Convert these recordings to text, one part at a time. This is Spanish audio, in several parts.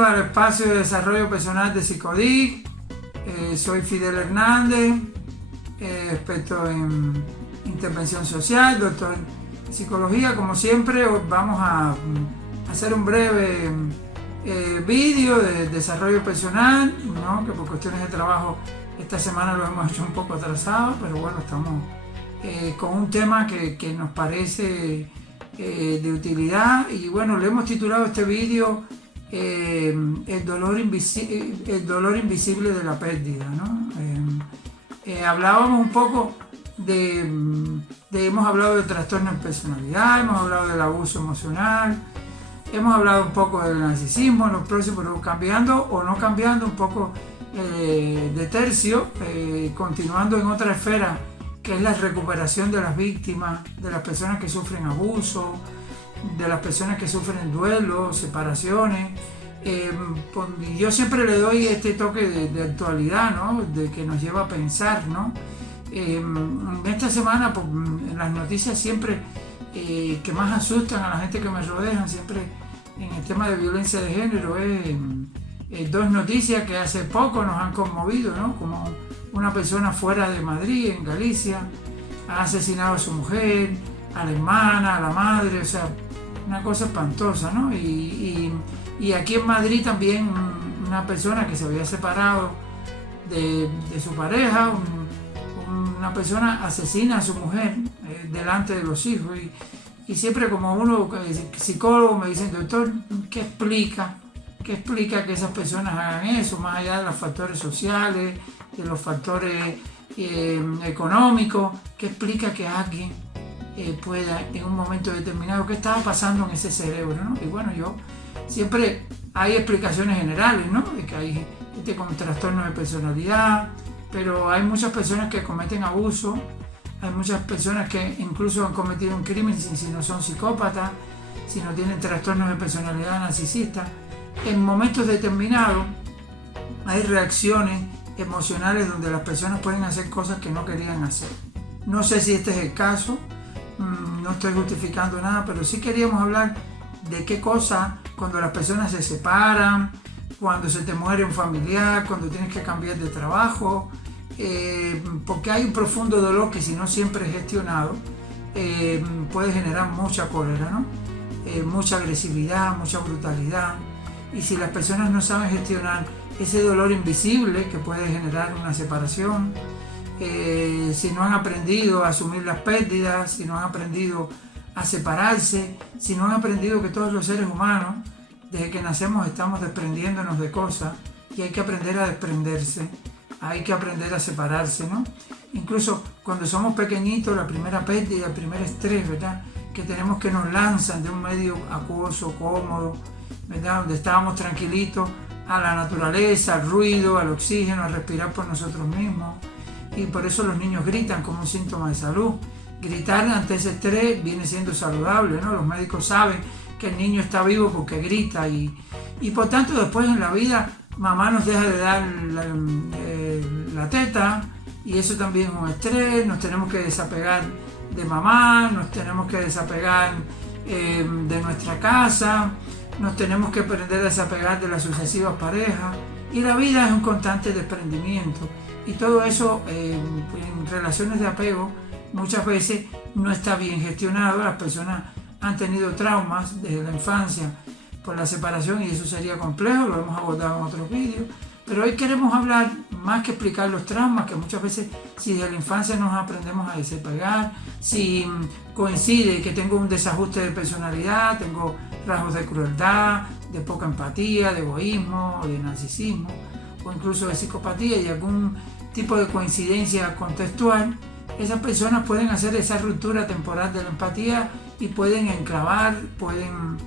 Bienvenidos al espacio de desarrollo personal de Psicodic. Soy Fidel Hernández, experto en intervención social, doctor en psicología. Como siempre, hoy vamos a hacer un breve vídeo de desarrollo personal, ¿no? Que por cuestiones de trabajo esta semana lo hemos hecho un poco atrasado, pero bueno, estamos con un tema que nos parece de utilidad, y bueno, le hemos titulado este vídeo el dolor invisible de la pérdida, ¿no? Hablábamos un poco hemos hablado de trastorno de personalidad, hemos hablado del abuso emocional, hemos hablado un poco del narcisismo en los próximos, pero cambiando o no cambiando un poco de tercio, continuando en otra esfera, que es la recuperación de las víctimas, de las personas que sufren abuso, de las personas que sufren duelos, separaciones. Yo siempre le doy este toque de actualidad, ¿no? De que nos lleva a pensar, ¿no? Esta semana, pues, en las noticias siempre que más asustan a la gente que me rodea, siempre en el tema de violencia de género, dos noticias que hace poco nos han conmovido, ¿no? Como una persona fuera de Madrid, en Galicia, ha asesinado a su mujer, a la hermana, a la madre, o sea, una cosa espantosa, ¿no? Y aquí en Madrid también una persona que se había separado de su pareja, una persona asesina a su mujer delante de los hijos, y siempre como uno, psicólogo, me dicen: doctor, ¿qué explica que esas personas hagan eso, más allá de los factores sociales, de los factores económicos? ¿Qué explica que alguien pueda en un momento determinado? ¿Qué estaba pasando en ese cerebro, ¿no? Y bueno, siempre hay explicaciones generales, ¿no? De que hay gente con trastorno de personalidad, pero hay muchas personas que cometen abuso, hay muchas personas que incluso han cometido un crimen si no son psicópatas, si no tienen trastornos de personalidad narcisista. En momentos determinados hay reacciones emocionales donde las personas pueden hacer cosas que no querían hacer. No sé si este es el caso, no estoy justificando nada, pero sí queríamos hablar de qué cosa cuando las personas se separan, cuando se te muere un familiar, cuando tienes que cambiar de trabajo, porque hay un profundo dolor que, si no siempre es gestionado, puede generar mucha cólera, ¿no? Mucha agresividad, mucha brutalidad. Y si las personas no saben gestionar ese dolor invisible que puede generar una separación, si no han aprendido a asumir las pérdidas, si no han aprendido a separarse, si no han aprendido que todos los seres humanos, desde que nacemos, estamos desprendiéndonos de cosas, y hay que aprender a desprenderse, hay que aprender a separarse, ¿no? Incluso cuando somos pequeñitos, la primera pérdida, el primer estrés, ¿verdad?, que tenemos, que nos lanzan de un medio acuoso, cómodo, ¿verdad?, donde estábamos tranquilitos, a la naturaleza, al ruido, al oxígeno, a respirar por nosotros mismos. Y por eso los niños gritan como un síntoma de salud. Gritar ante ese estrés viene siendo saludable, ¿no? Los médicos saben que el niño está vivo porque grita, y por tanto después en la vida mamá nos deja de dar la teta, y eso también es un estrés. Nos tenemos que desapegar de mamá, nos tenemos que desapegar de nuestra casa, nos tenemos que aprender a desapegar de las sucesivas parejas, y la vida es un constante desprendimiento, y todo eso en relaciones de apego muchas veces no está bien gestionado. Las personas han tenido traumas desde la infancia por la separación, y eso sería complejo, lo hemos abordado en otros vídeos, pero hoy queremos hablar más que explicar los traumas, que muchas veces, si desde la infancia nos aprendemos a desapegar, si coincide que tengo un desajuste de personalidad, tengo rasgos de crueldad, de poca empatía, de egoísmo, de narcisismo, o incluso de psicopatía, y algún tipo de coincidencia contextual, esas personas pueden hacer esa ruptura temporal de la empatía y pueden enclavar, pueden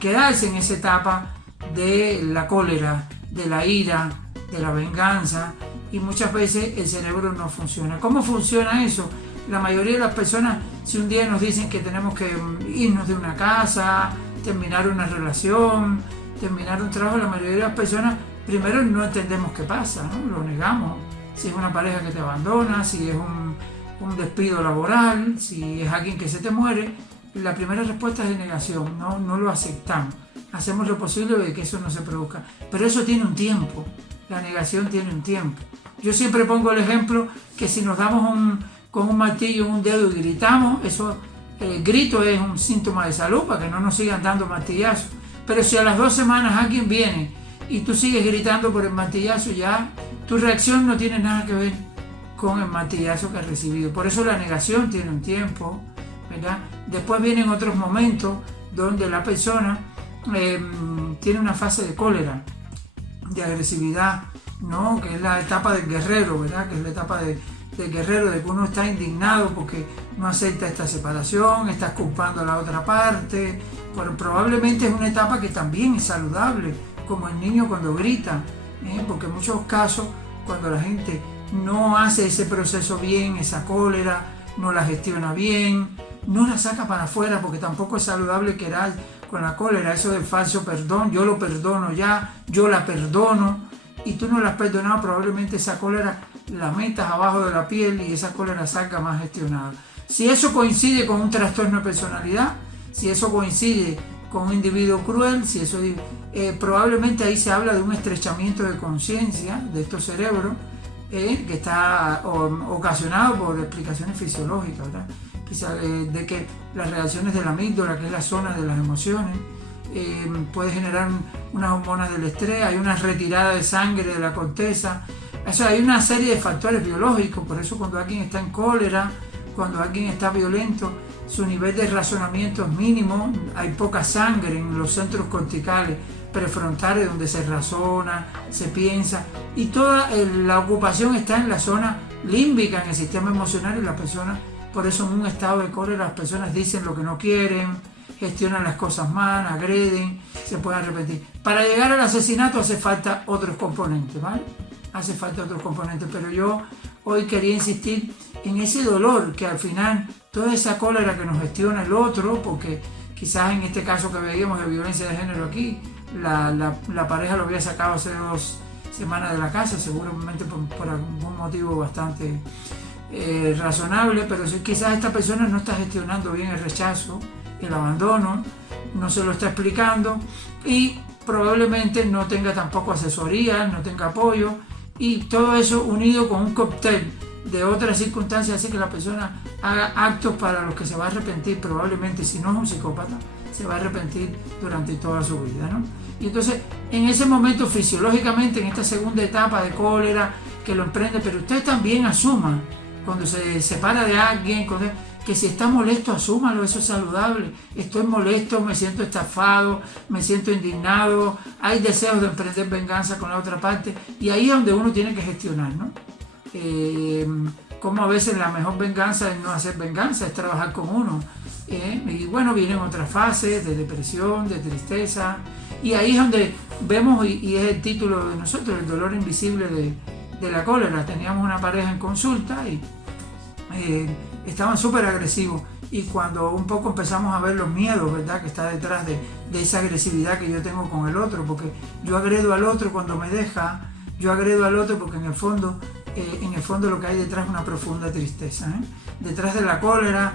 quedarse en esa etapa de la cólera, de la ira, de la venganza, y muchas veces el cerebro no funciona. ¿Cómo funciona eso? La mayoría de las personas, si un día nos dicen que tenemos que irnos de una casa, terminar una relación, terminar un trabajo, la mayoría de las personas primero no entendemos qué pasa, ¿no? Lo negamos. Si es una pareja que te abandona, si es un despido laboral, si es alguien que se te muere, la primera respuesta es de negación, no lo aceptamos. Hacemos lo posible de que eso no se produzca. Pero eso tiene un tiempo, la negación tiene un tiempo. Yo siempre pongo el ejemplo que si nos damos con un martillo en un dedo y gritamos, eso, el grito es un síntoma de salud para que no nos sigan dando martillazos. Pero si a las 2 semanas alguien viene y tú sigues gritando por el martillazo, ya tu reacción no tiene nada que ver con el martillazo que has recibido. Por eso la negación tiene un tiempo, ¿verdad? Después vienen otros momentos donde la persona tiene una fase de cólera, de agresividad, ¿no? Que es la etapa del guerrero, ¿verdad? Que es la etapa del guerrero, de que uno está indignado porque no acepta esta separación, estás culpando a la otra parte. Pero probablemente es una etapa que también es saludable, como el niño cuando grita, porque en muchos casos cuando la gente no hace ese proceso bien, esa cólera, no la gestiona bien, no la saca para afuera, porque tampoco es saludable quedar con la cólera, eso del falso perdón, yo lo perdono ya, yo la perdono, y tú no la has perdonado, probablemente esa cólera la metas abajo de la piel y esa cólera salga más gestionada. Si eso coincide con un trastorno de personalidad, si eso coincide con un individuo cruel, si eso probablemente ahí se habla de un estrechamiento de conciencia de estos cerebros que está ocasionado por explicaciones fisiológicas, ¿verdad? De que las reacciones de la amígdala, que es la zona de las emociones, puede generar unas hormonas del estrés, hay una retirada de sangre de la corteza, o sea, hay una serie de factores biológicos. Por eso cuando alguien está en cólera, cuando alguien está violento, su nivel de razonamiento es mínimo, hay poca sangre en los centros corticales prefrontales donde se razona, se piensa, y toda la ocupación está en la zona límbica, en el sistema emocional, y la persona, por eso en un estado de cólera las personas dicen lo que no quieren, gestionan las cosas mal, agreden, se pueden arrepentir. Para llegar al asesinato hace falta otros componentes, ¿vale? Hace falta otros componentes, pero yo hoy quería insistir en ese dolor que al final, toda esa cólera que nos gestiona el otro, porque quizás en este caso que veíamos de violencia de género aquí, la pareja lo había sacado hace 2 semanas de la casa, seguramente por algún motivo bastante razonable, pero si quizás esta persona no está gestionando bien el rechazo, el abandono, no se lo está explicando y probablemente no tenga tampoco asesoría, no tenga apoyo, y todo eso unido con un cóctel de otras circunstancias hace que la persona haga actos para los que se va a arrepentir, probablemente, si no es un psicópata, se va a arrepentir durante toda su vida, ¿no? Y entonces, en ese momento, fisiológicamente, en esta segunda etapa de cólera que lo emprende, pero usted también asuma, cuando se separa de alguien, que si está molesto, asúmalo, eso es saludable. Estoy molesto, me siento estafado, me siento indignado, hay deseos de emprender venganza con la otra parte, y ahí es donde uno tiene que gestionar, ¿no? Como a veces la mejor venganza es no hacer venganza, es trabajar con uno. Y bueno, vienen otras fases de depresión, de tristeza, y ahí es donde vemos, y es el título de nosotros, el dolor invisible de la cólera. Teníamos una pareja en consulta y estaban súper agresivos, y cuando un poco empezamos a ver los miedos, ¿verdad?, que está detrás de esa agresividad que yo tengo con el otro, porque yo agredo al otro cuando me deja, yo agredo al otro porque en el fondo lo que hay detrás es una profunda tristeza, detrás de la cólera,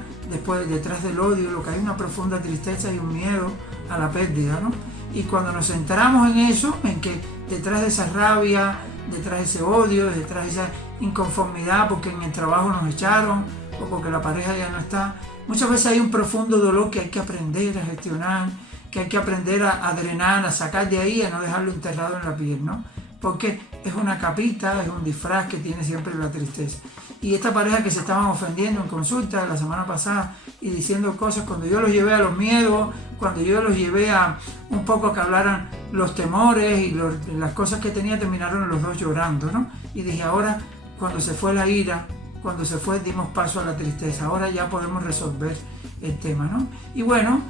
detrás del odio, lo que hay es una profunda tristeza y un miedo a la pérdida, ¿no? Y cuando nos centramos en eso, en que detrás de esa rabia, detrás de ese odio, detrás de esa inconformidad porque en el trabajo nos echaron o porque la pareja ya no está, muchas veces hay un profundo dolor que hay que aprender a gestionar, que hay que aprender a drenar, a sacar de ahí, a no dejarlo enterrado en la piel, ¿no? Porque es una capita, es un disfraz que tiene siempre la tristeza. Y esta pareja que se estaban ofendiendo en consulta la semana pasada y diciendo cosas, cuando yo los llevé a los miedos, cuando yo los llevé a un poco a que hablaran los temores y las cosas que tenía, terminaron los dos llorando, ¿no? Y dije, ahora, cuando se fue la ira, cuando se fue, dimos paso a la tristeza, ahora ya podemos resolver el tema, ¿no? Y bueno,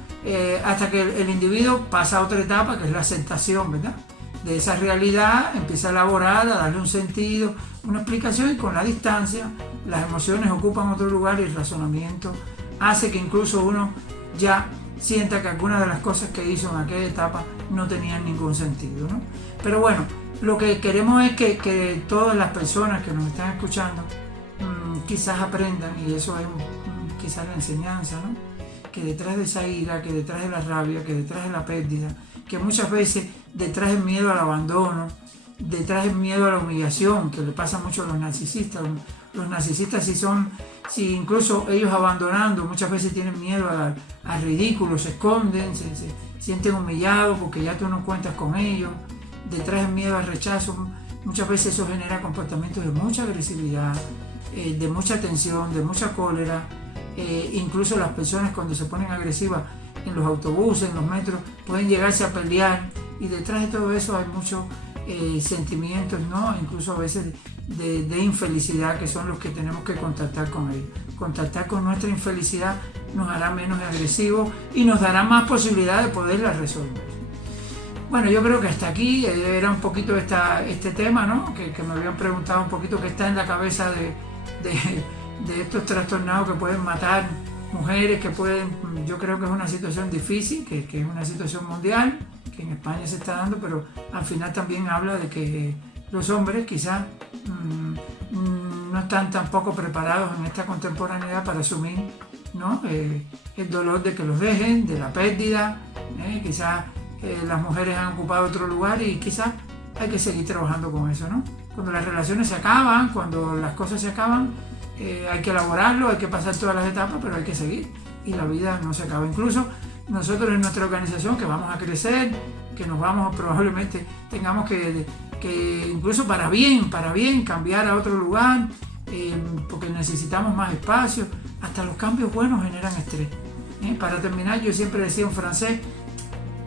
hasta que el individuo pasa a otra etapa, que es la aceptación, ¿verdad?, de esa realidad, empieza a elaborar, a darle un sentido, una explicación, y con la distancia las emociones ocupan otro lugar y el razonamiento hace que incluso uno ya sienta que algunas de las cosas que hizo en aquella etapa no tenían ningún sentido, ¿no? Pero bueno, lo que queremos es que todas las personas que nos están escuchando quizás aprendan, y eso es quizás la enseñanza, ¿no?, que detrás de esa ira, que detrás de la rabia, que detrás de la pérdida, que muchas veces detrás del miedo al abandono, detrás del miedo a la humillación, que le pasa mucho a los narcisistas. Los narcisistas si incluso ellos abandonando, muchas veces tienen miedo al ridículo, se esconden, se sienten humillados porque ya tú no cuentas con ellos. Detrás del miedo al rechazo, muchas veces eso genera comportamientos de mucha agresividad, de mucha tensión, de mucha cólera. Incluso las personas cuando se ponen agresivas en los autobuses, en los metros, pueden llegarse a pelear, y detrás de todo eso hay muchos sentimientos, ¿no? Incluso a veces de infelicidad, que son los que tenemos que contactar con ellos. Contactar con nuestra infelicidad nos hará menos agresivos y nos dará más posibilidad de poderla resolver. Bueno, yo creo que hasta aquí era un poquito este tema, ¿no? Que me habían preguntado un poquito qué está en la cabeza de estos trastornados que pueden matar mujeres, yo creo que es una situación difícil, que es una situación mundial, que en España se está dando, pero al final también habla de que los hombres quizás no están tampoco preparados en esta contemporaneidad para asumir, ¿no? El dolor de que los dejen, de la pérdida. Quizás las mujeres han ocupado otro lugar y quizás hay que seguir trabajando con eso, ¿no? Cuando las relaciones se acaban, cuando las cosas se acaban, hay que elaborarlo, hay que pasar todas las etapas, pero hay que seguir, y la vida no se acaba. Incluso nosotros en nuestra organización, que vamos a crecer, que nos vamos, probablemente tengamos que incluso para bien cambiar a otro lugar, porque necesitamos más espacio. Hasta los cambios buenos generan estrés. Para terminar, yo siempre decía en francés,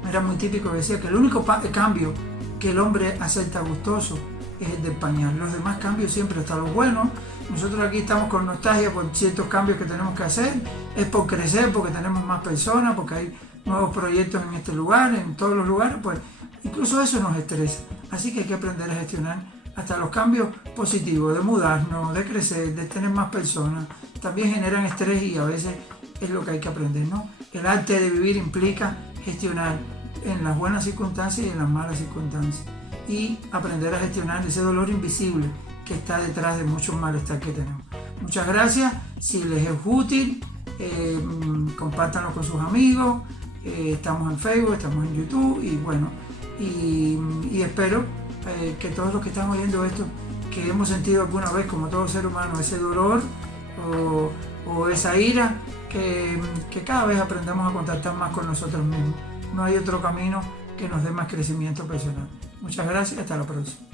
era muy típico, decía que el único cambio que el hombre acepta gustoso es el del pañal. Los demás cambios siempre, hasta los buenos. Nosotros aquí estamos con nostalgia por ciertos cambios que tenemos que hacer, es por crecer, porque tenemos más personas, porque hay nuevos proyectos en este lugar, en todos los lugares, pues incluso eso nos estresa. Así que hay que aprender a gestionar hasta los cambios positivos, de mudarnos, de crecer, de tener más personas. También generan estrés y a veces es lo que hay que aprender, ¿no? El arte de vivir implica gestionar en las buenas circunstancias y en las malas circunstancias, y aprender a gestionar ese dolor invisible que está detrás de muchos malestar que tenemos. Muchas gracias. Si les es útil, compártanlo con sus amigos. Estamos en Facebook, estamos en YouTube, y bueno, y espero que todos los que están oyendo esto, que hemos sentido alguna vez, como todo ser humano, ese dolor o esa ira, que cada vez aprendamos a contactar más con nosotros mismos. No hay otro camino que nos dé más crecimiento personal. Muchas gracias, hasta la próxima.